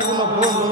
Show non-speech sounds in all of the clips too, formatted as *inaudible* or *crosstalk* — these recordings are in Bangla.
কোনো ভুল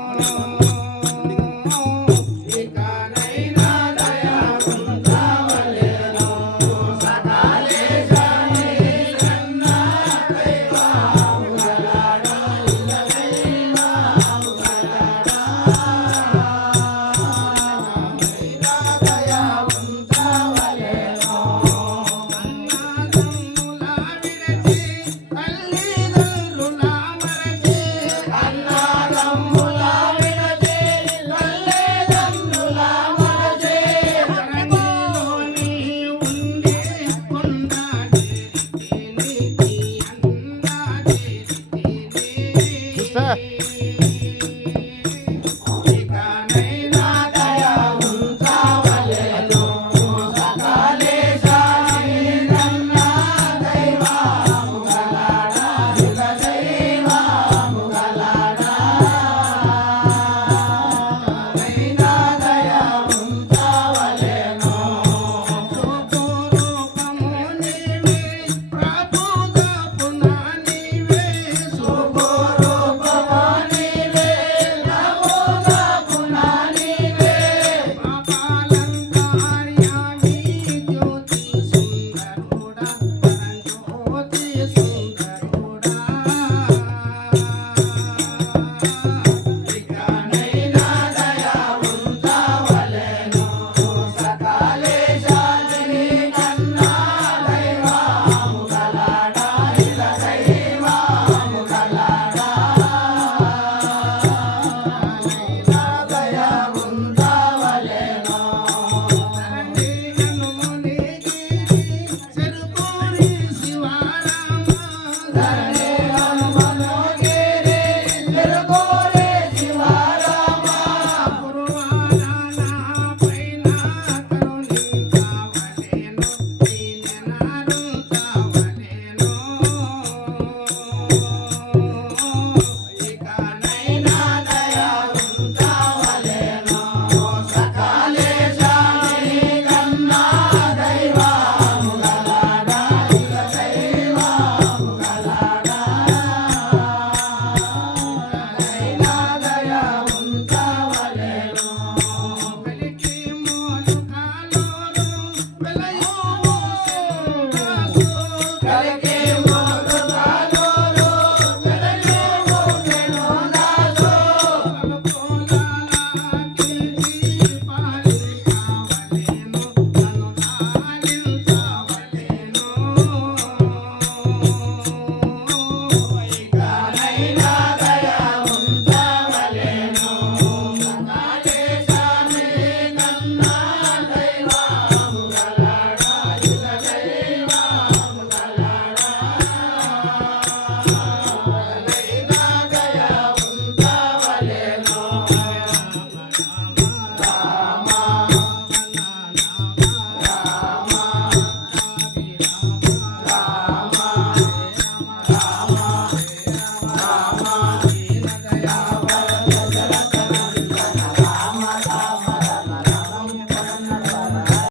Yeah. *laughs*